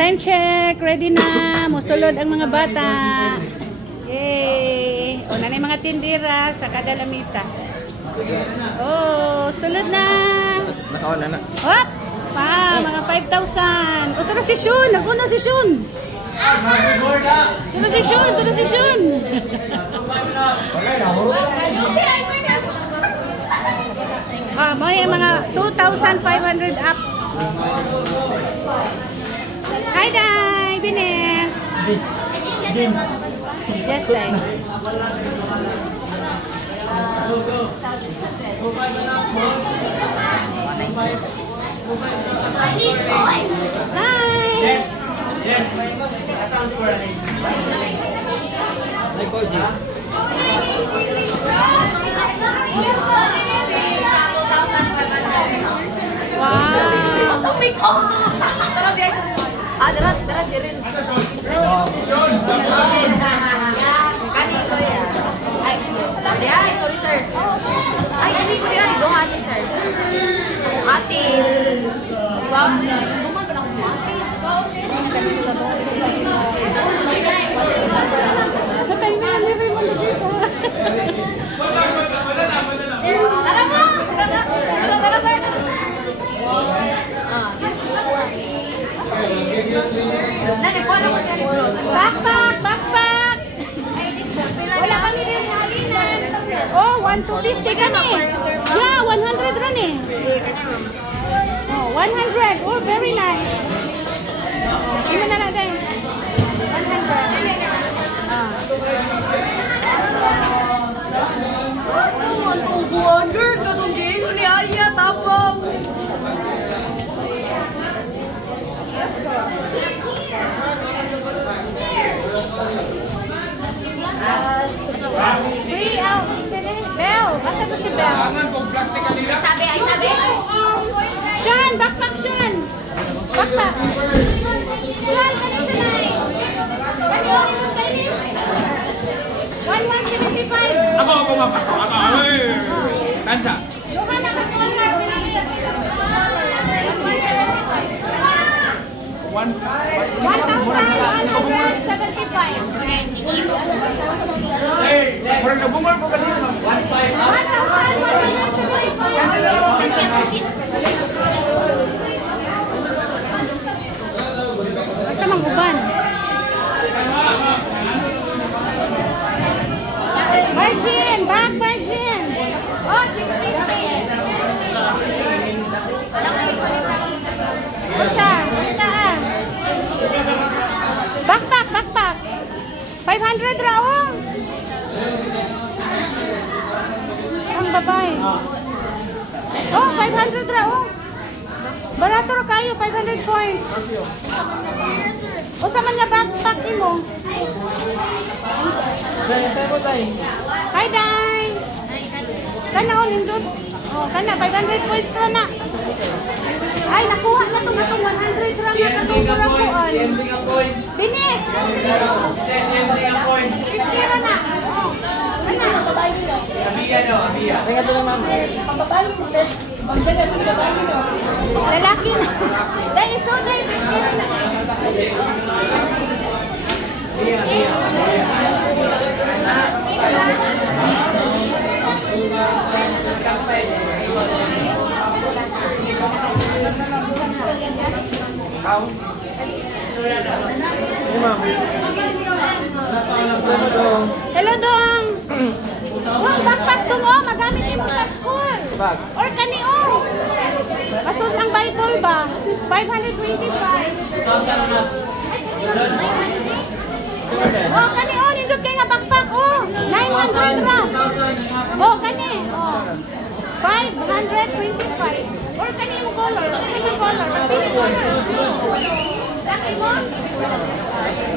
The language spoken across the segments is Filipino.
Time check. Ready na. Musulod ang mga bata. Yay! O, nanay mga tindira sa kada lamisa. Oh, sulod na. Nakaon na. Hop! Pa, mga 5,000. O, ito na si Shun. Naguna si Shun. Ito na si Shun. Ito na si Shun. Ah, may mga 2,500 up. Hi, Day! Bines! Yes, Day. Hi! Yes! Yes! That sounds good. Sorry, sir. Ay, hindi ko yan. Dohani, sir. Ate. Diba? Buman ba na kung ate? Natay na, libre mo na dito. Tara mo! Tara, sir. Backpack! Backpack! Wala kami rin halinan. Oh, 1,250 ka na eh. Yeah, 100 rin eh. Oh, 100. Oh, very nice. Imo na natin. 100. Ah. Ang tungguander, ganun din. Ni Alia, tapang. Free out. Bell. Basta to si Bell. Sabi. Sean, backpack Sean. Backpack. Sean, kani siya na eh. Kani, 1,175. Ako. Tansa. Lumahan na kasi 1,175. Hey, parang nabungal po kanina. 1,175. Basta mang-uban. Virgin! Back Virgin! Oh, 650. Basta, kita ah. Backpack. 500 raong. Ang babae. Oh, 500 raong. Barato ra kayo, 500 points. O sa man nga backpack imo? Hi, Day! Kana o, lindot. Oh, kana, 500 points ra na. Ay, nakuha na itong 100 ra nga katong kurakuan. Binis! 50 ra na. Oh, kana. Tingnan to na mama. Lalaki na. Dahil iso, Day, 50 ra na. Hello, Dong. Wow, backpack dong, oh. Magamit mo sa school. Or kani, oh. Pasod ang Bible ba? 525. Oh, kani, oh. Nindot kayo nga backpack, oh. 900 ra. Oh, kani, oh. 525. Or kani mo color. Kani color. Pili color. Laki mo?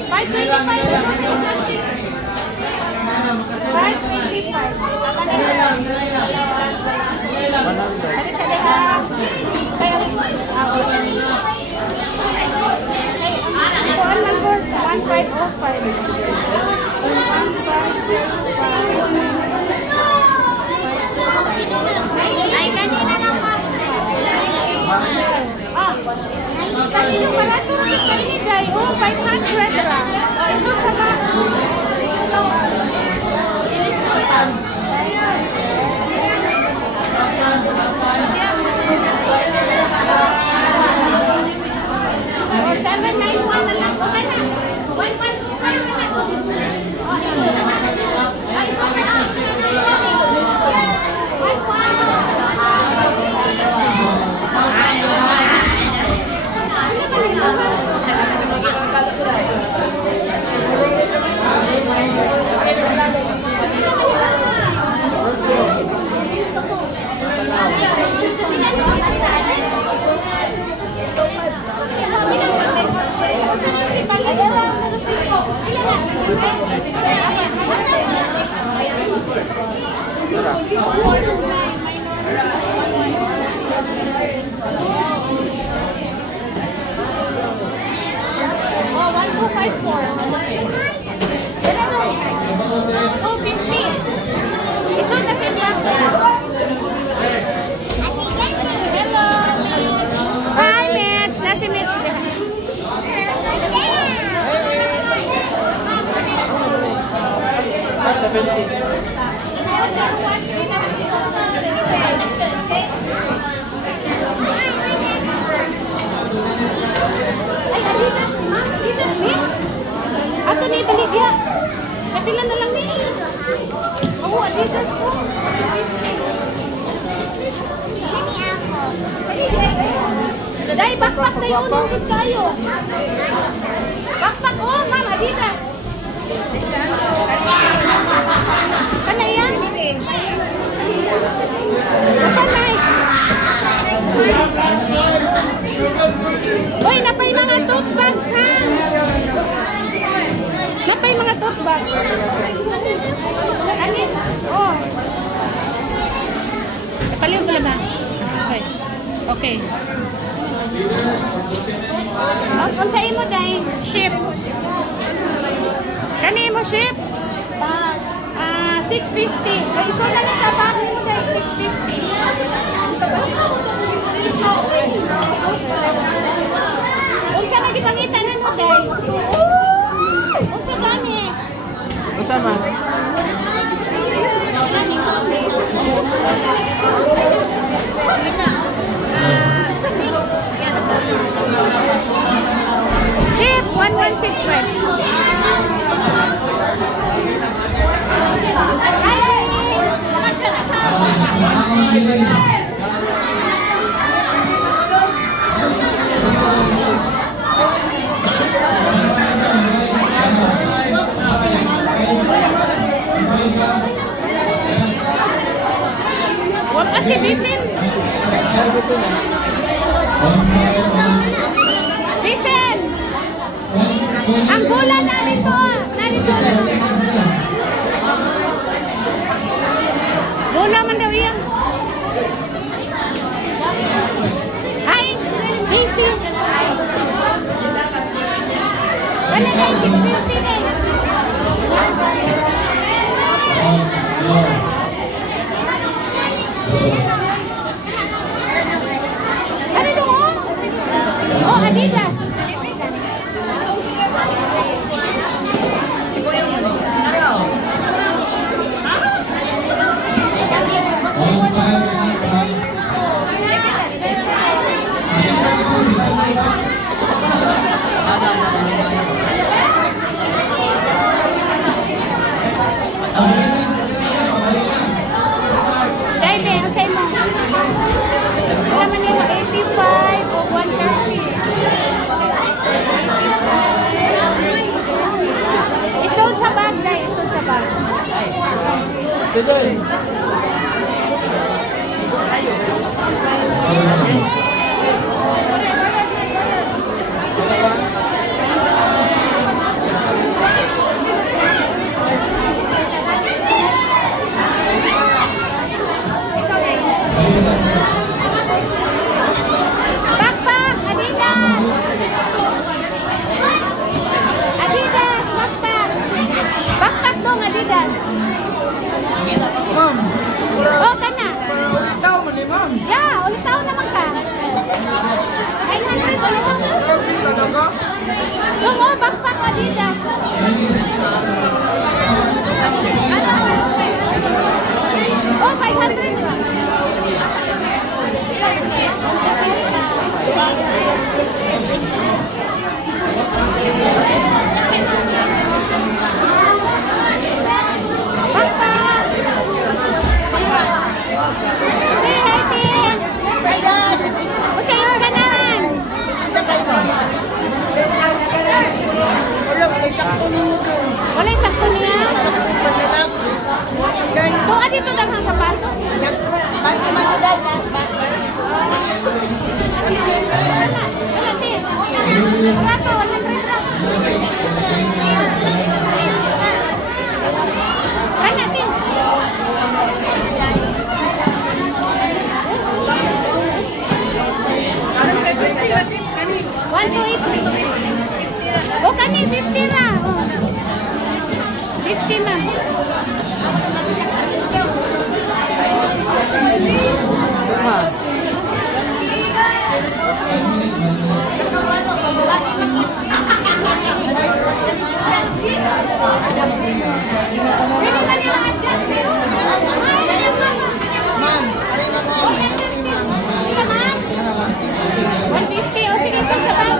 525. 525. Phone number 1505. Ay, kanina lang pa. Kanino pala ito? Kanino Ato ni baligya. Kapila na lang ni. Oo, Adidas ko. Dahil backpack na yun, nungkit kayo. Backpack, oh, ma'am, Adidas. Kana yan? Kanay. Uy, napay mga tote bags, ha? Napay mga tote bags. Ano? Oh. Napaliw ko lang, ha? Okay. Okay. Kung sa imo dahil, ship. Kani mo ship? 650. Ay, ito na lang sa bag mo dahil 650. Unsa na gipangita na mo dahil? Unsa gani? Unsa man? Ship 1165. Huwag kasi bisin. Bisin! Ang gula narito. Narito. Gula man daw yan. Ay! Bisin! Wala na yung 650 na. Ano ito mo? Oh, Adidas. Today. Backpack, Adidas. Adidas, backpack. Backpack dong, Adidas. Ma'am. Oh, kana. Ulit daw man ni ma'am. Yeah, ulit taon naman ka. 900 ulit ako. Kapit talaga. Oo, backpack, Adidas. Oh, 500. Hey, hi, Tin. Hi, Dad. What's your ganahan? 280. O kani 50 ra. 50 ma'am. Ha. Ma'am, 150 o sige sa sabaw.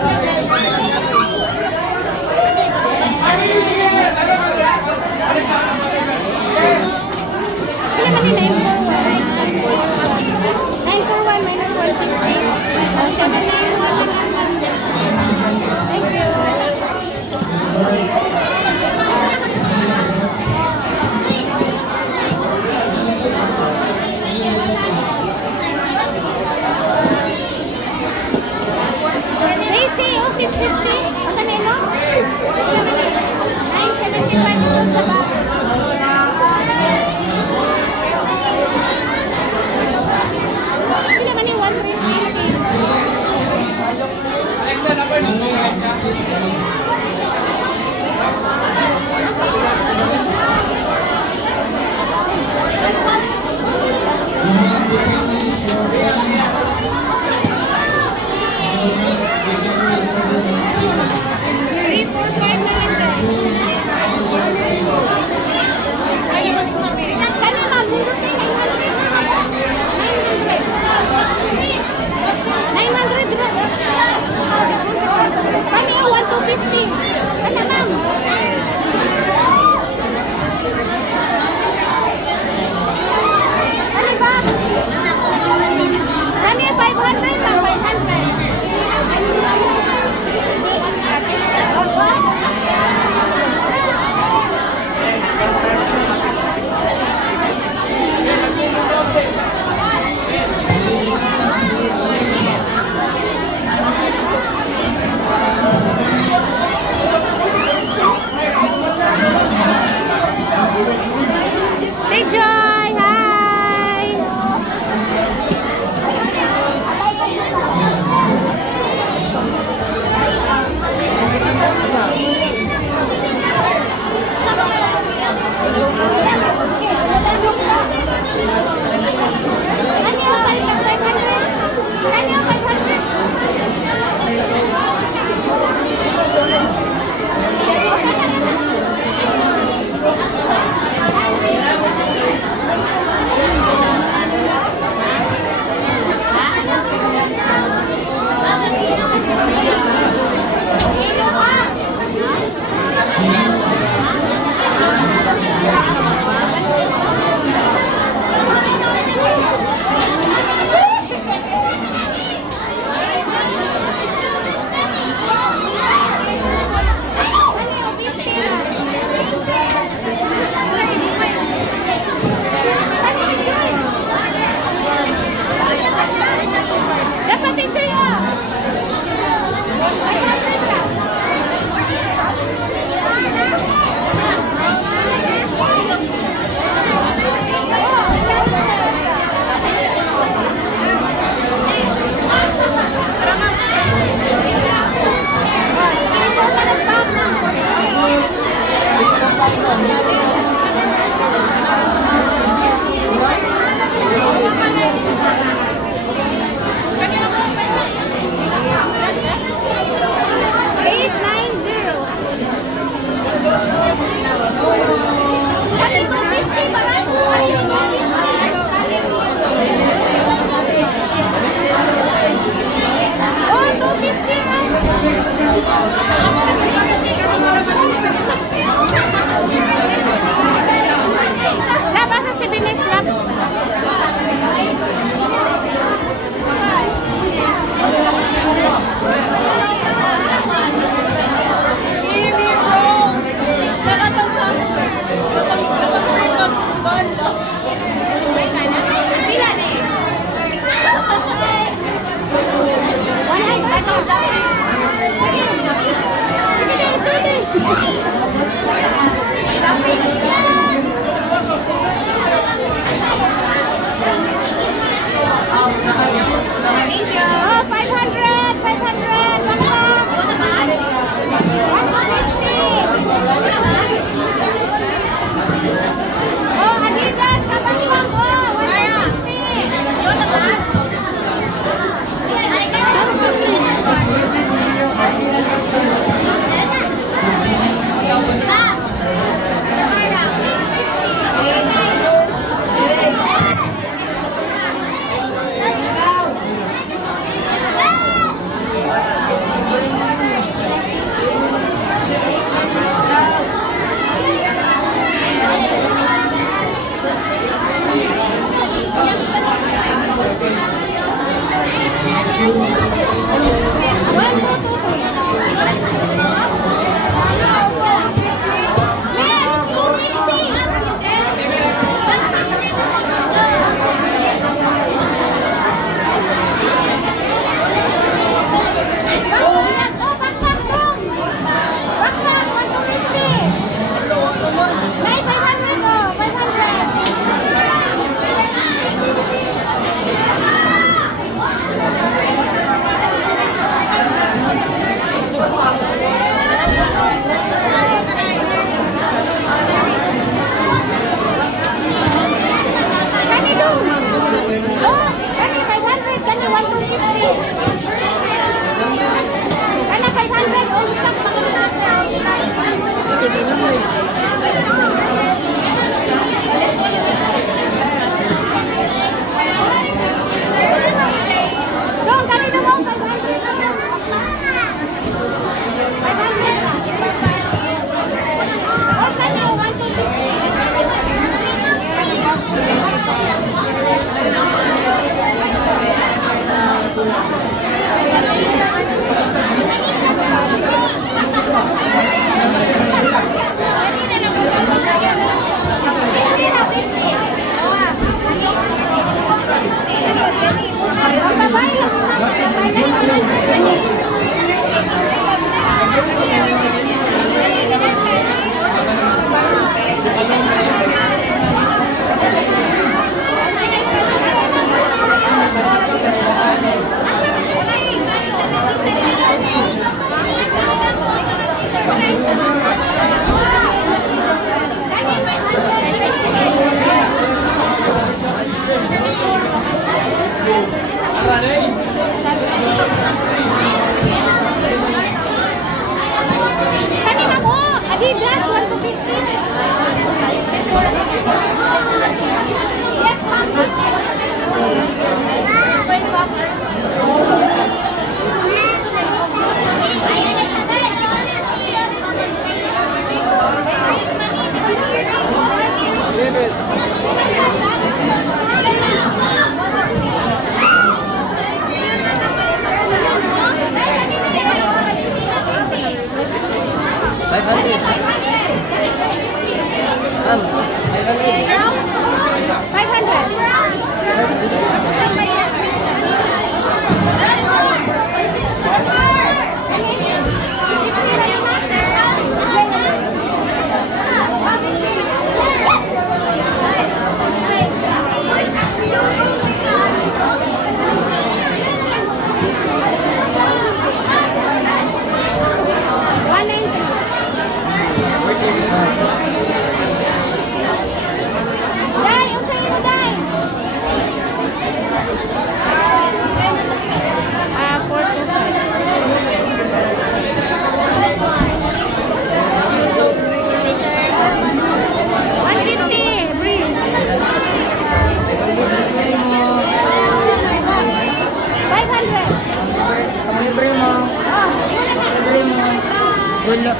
Kailan man ni 941 minus 150. O 791. Thank you. Daisy, oh, 650. Ang kanino? 975 doon sa baba. Hindi naman yung 150. Ano, ma'am? Ano ba? Ano yung 500 ba? 500. Stay Joy! Hi! Dapat ito yun! Labas si Bineslap. Oh, 500, 500, 1 pack.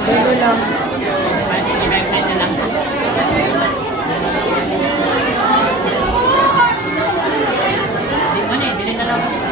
Dulo lang. Dili na lang.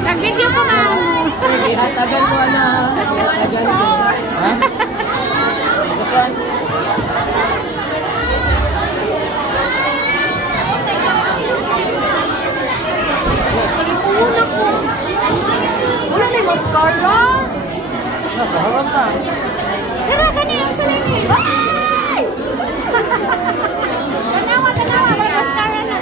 Nag-video ko, ma'am. Sige, hatagan mo ano. Hatagan mo. Ha? This one? Kalimutan ko. Wala na yung mascara. Nakaharap ka. Tara, kanya yung salini. Ay! Tanawa, tanawa. May mascara na.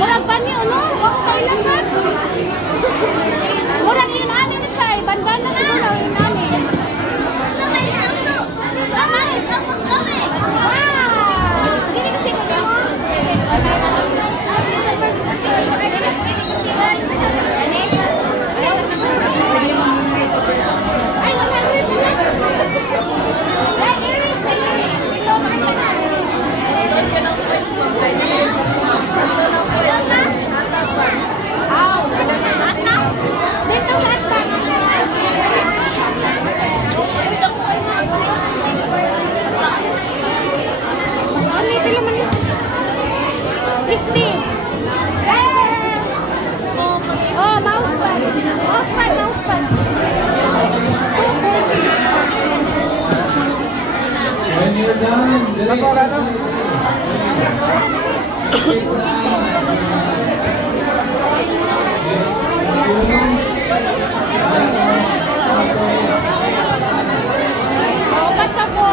Murag pa niyo, no? Huwag tayo lasan. Murag yun, ano na siya eh. Bandana na siguro yun namin. Wow! Gini kasi ko mo? Ay, wala rin sila. Ay, iris, iris. Ito, makita na. Dito sa atas. Ano ito naman yun? 50. Oh, mousepad. Mousepad, mousepad. When you're done, Oh, ba't ka 4?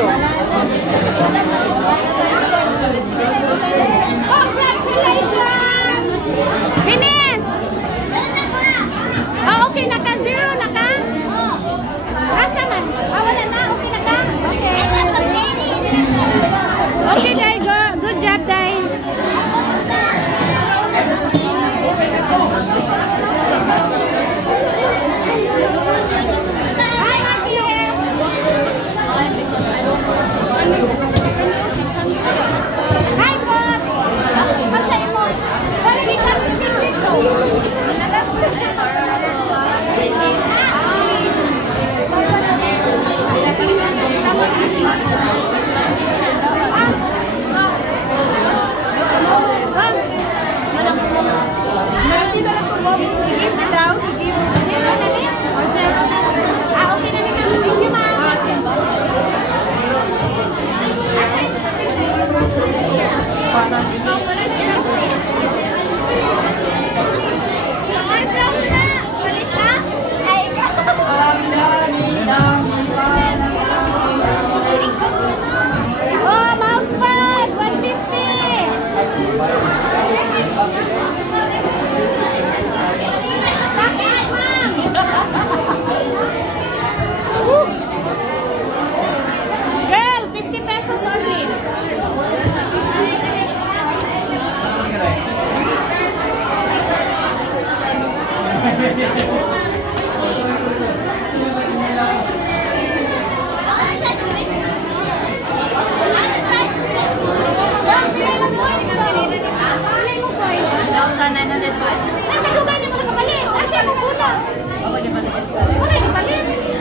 dito. Congratulations! Finish! Oh, okay, naka-zero, naka? Asa man? Wala na, okay, naka? Okay. Okay, Day, good job, Day. Hi, Bob! Magsain mo. Wala di ka secret to. Oh, mouse pad, 150. Girl, 50 pesos only.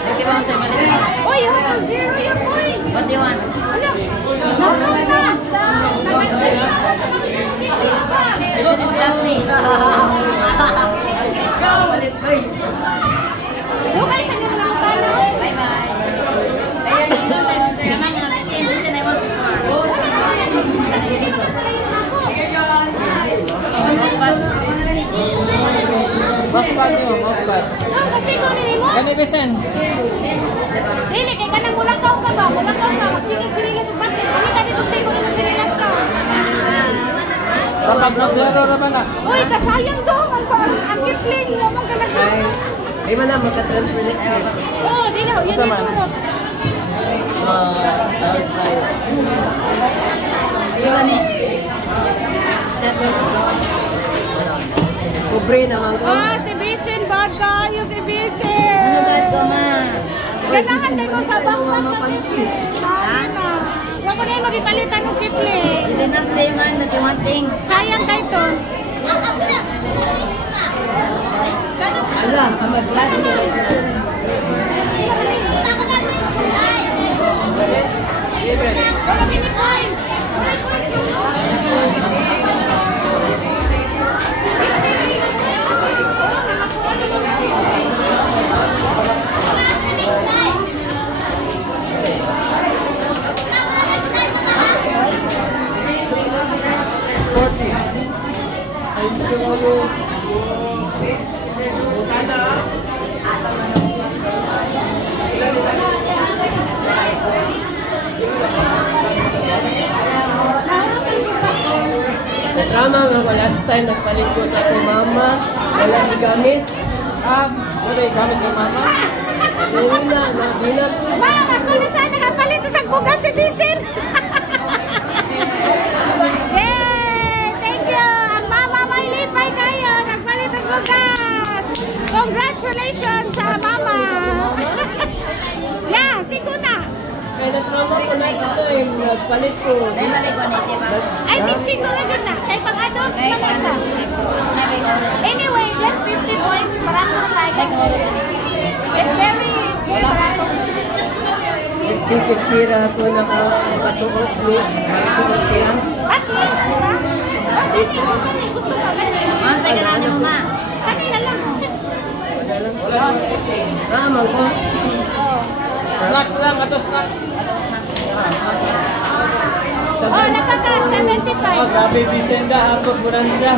Oh, you have zero your coin. What do you want? This is plastic. Bye-bye. Ayun, dito tayo. Kaya nga, kasi hindi na want this one. Mousepad nyo, mousepad. Gani besan? Dili, kay kanang mulakaw ka ba? Mulakaw ka. Magsigit-sirilas sa pati. Pagkita dito sigo na magsirilas ka. Kapag na zero naman na. Uy, kasayang doon. Ang kipling. Huwag ka nag- Ay man na, magka-transfer next year. Oo, di na. Yun yung turot. Sounds fine. Ito ni. Set. Kubre naman ko. Ah, si Bisin. Bad kayo si Bisin. Ano ba ito, ma? Ganahan tayo ko sa bangkat na Mapanti. Bisin. Sabi na. Huwag mo na yung magipalitan ng kipling. You did not say, man, that you want things. Sayang kayo to. Ala, kamag-glass mo. Wala mini-coin. Drama nga ko last time nagpalit ko sa ako mama. Wala gigamit. Wala gigamit sa mama. Sige na, dinas mo. Mama, kung saan nakapalit sa bugas si Bisin. Yay! Thank you! Ang mama may lipay kayo. Nagpalit ang bugas. Congratulations sa mama. Yeah, sikuta. Kaya na-trauma ko na sa time. Nagpalit ko. Dahil balik ko na ito, ba? I think siguro din na. Kaya pang-adults na na siya. Anyway, less 50 points. Marami na tayo. It's very barato. 50-50 ra ko nakasuot ni. Nakasuot siya. At least, diba? Okay, gusto ka ganyan. One second na niyo, ma. Kanina lang. Mangko. Snacks lang, ato snacks. Oh, nakaka-75. Grabe, Vicenda, ako buran siya.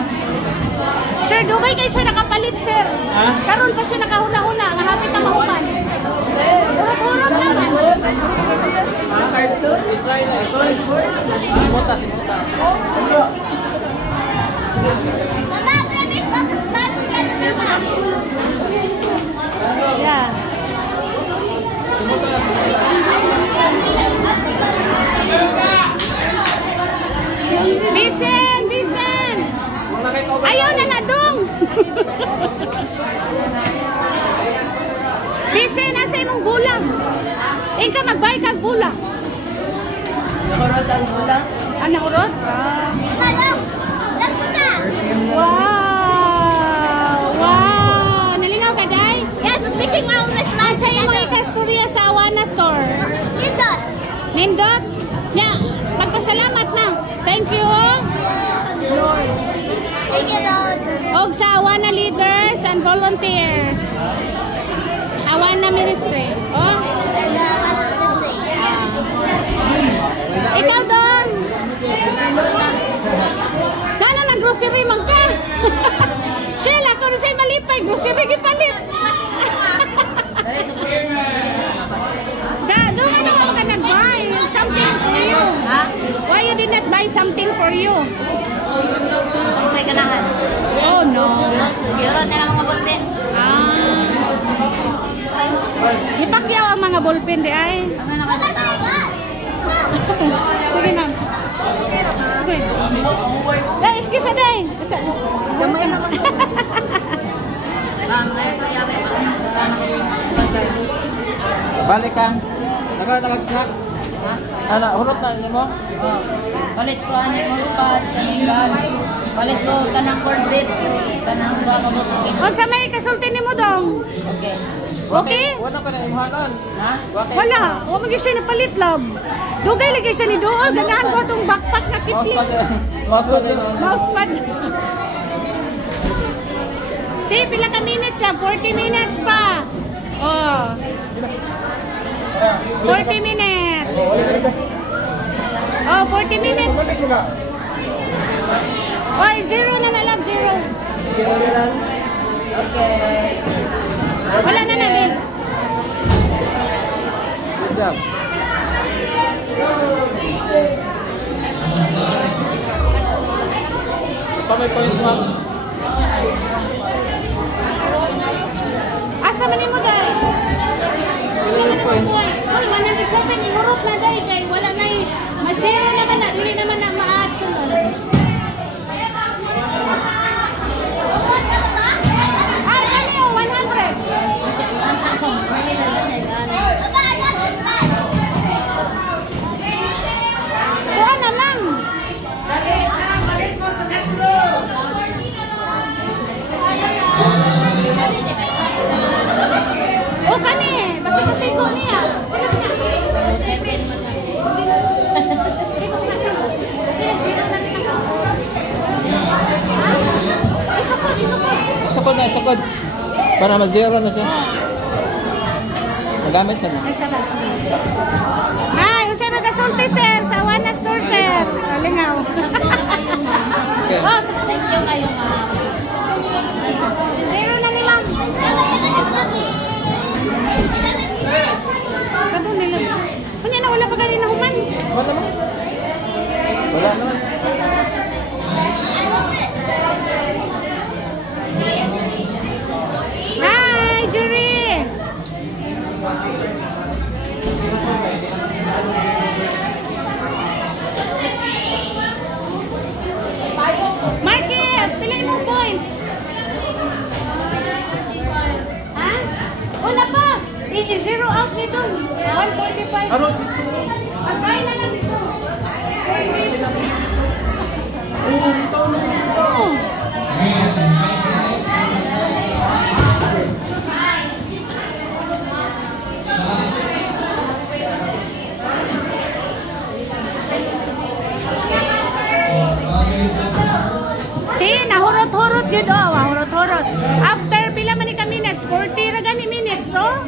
Sir, dugay kayo siya nakapalit, sir. Ha? Karon pa siya nakahuna-huna. Nahapit na mahuman. Urot-urot naman. fry na ito. Simuta. Mama, baby, focus not to get Yeah. Bisen! Ayaw na na dong! Bisen, nasa imong bulang. Ika magbay kag bulang. Nakurot ang bulang. Nakurot? Wow! Nalingaw ka, Day? Yes, speaking of Miss Ang sa'yo mga ikastorya sa Awana Store. Nindot? Yeah, magpasalamat na. Thank you. Lord. Thank you, Lord. Og sa Awana leaders and volunteers. Awana Ministry. Oh? Ikaw doon. Gano'n ang grocery man ka? Shell, ako na sa'yo malipay. Grocery gipalit. Doon ano ako ka nag-buy? Something for you. Ha? Why you did not buy something for you? May ganahan. Oh no. Giro na lang mga ballpen. Ipakyaw ang mga ballpen di ay. Ano na ka? Sige ma'am. Okay. Dahil, excuse me day. Gamay naman. Ma'am, ngayon ko yabe. Balik ka. Nag-snacks. Ha? Ano, hurot na niyo mo? Palit ko ano yung upat, kanilan. Palit ko kanang corned beef, kanang kabutukin. Unsa may kasulti nimo dong? Okay. Okay? Wala pa na imuhanon. Ha? Wala. Wa man gyud siya napalit love. Dugay lagi siya ni Dool. Ganahan ko itong backpack na kipli. Mousepad din. Mousepad. See, pila ka minutes lang. 40 minutes pa. Oh. 40 minutes. Oh, 40 minutes. Oh, zero na lang. Zero. Zero na lang. Okay. Wala na natin. Good job. Pa may points, ma'am. Asa man nimo dai? Wala na naman po. Oy, 107 ihurot na dai kay wala na ma-zero naman na, dili naman na ma-add sunod. Ay, kani o 100. Kuha na lang. O kani, basi-basigo niya. Isukod. Para ma-zero na siya. Magamit siya na. Ay, unsay magasulti sir sa Awana Store sir. Lingaw. Okay. Oh, Thank you kayo, ma'am. zero na nilang. Kabo nila. Kunya na wala pa gani na human. Wala naman. Wala naman. Hi, Jury. Market, pilay mong points. Ha? Wala pa. I-zero out nito. 145. Arot. Pagkain na lang dito. Oh. See, nahurot-hurot yun hurot-hurot. After pila man ni ka minutes, 40 ra gani minutes, oh.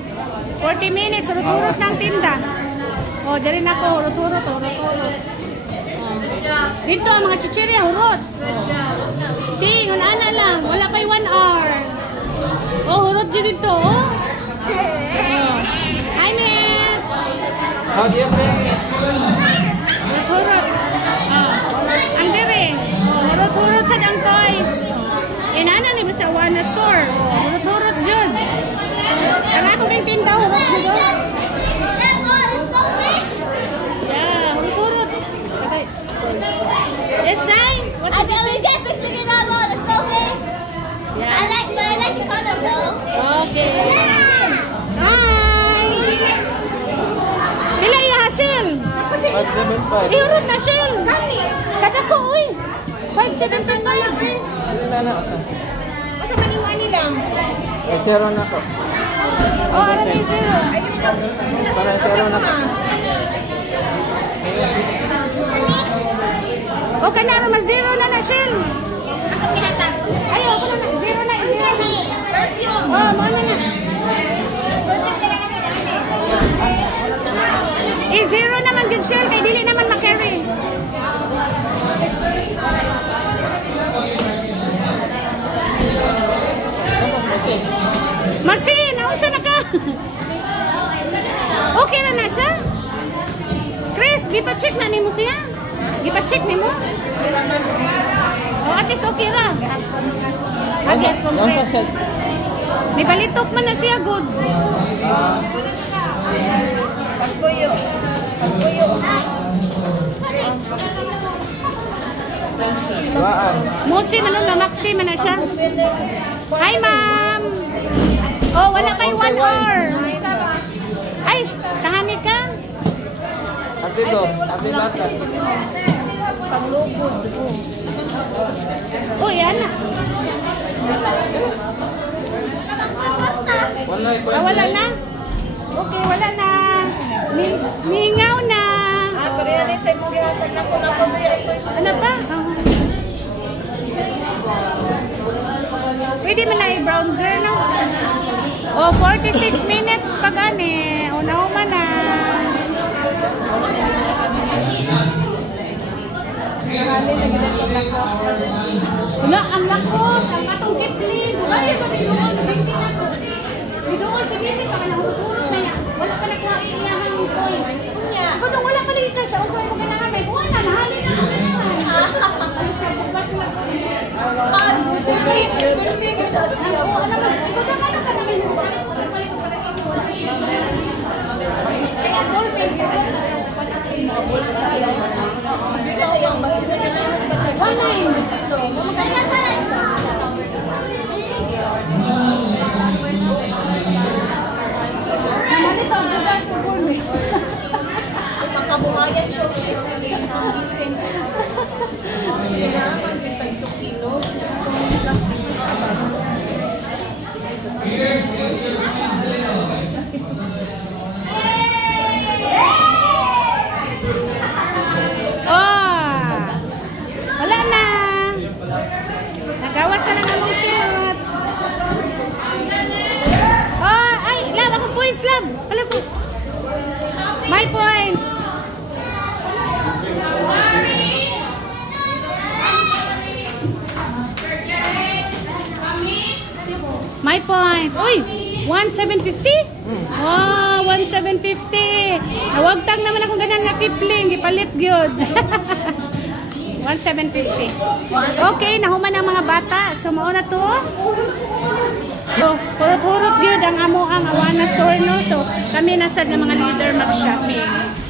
40 minutes, hurot-hurot ng tinda. Oh, diri na ko, hurot-hurot. Oh. Dito ang mga chichirya, hurot. See, ana lang, wala pa 1 hour. Oh, hurot yun dito, oh. Hi, Mitch. How do you bring it? 7.5. Iurot na siya. Gani. Kada ko, uy. 5.75. Ano na na? Asa maniwala nila? May zero na ko. Oh, ano may zero? Para zero na ko. O, kanaro ma zero na na, Shell. Ayaw, ako na. Zero na. Oh, mana na. Zero naman good, Shell. Kaya dili naman makarry. Masin, nausa na ka. Okay na na siya? Chris, gipa-check na ni mo siya? Gipa-check ni mo? Oh, at least okay ra. Yung sa set. May balitok man na siya, good. Pagpuyo. Pagpuyo. Waan. Musi man na maxi man na siya. Hi, ma'am. Oh, wala pa yung 1 hour. Ay, tahani ka. Ate do. Ate lata. Paglugod. Oh, yan na. Wala na? Okay, wala na. Mingaw na. Pagkakali sa mong gihatag na ko na pamaya. Ano ba? Pwede mo na i-bronzer, no? Oh, 46 minutes pa gani. Una-uma na. Wala, ang lakos. Ang atong kipling. Wala yung doon. Busy na ko. Doon, si busy pa ka na. Hurot na niya. Wala pa nagkuha iyahang points. Ako doon, wala pa dito siya. Huwag mo ganahan. May buwan na. Nahali na ako. Ano siya, bukas na ko. Makabuhayan siya kung isili ng ising. Wala na. Nagawas na ng among suot. Oh, ay, lab, akong points, lab. Pala ko. My points. My points. Uy, 1,750? Oh, 1,750. Nawagtang naman akong ganyan nga kipling. Ipalit gyud. 1,750. Okay, nahuman ang mga bata. So, mauna to. So, hurot-hurot gyud ang amo ang Awana store, no? So, kami nasad ng mga leader mag-shopping.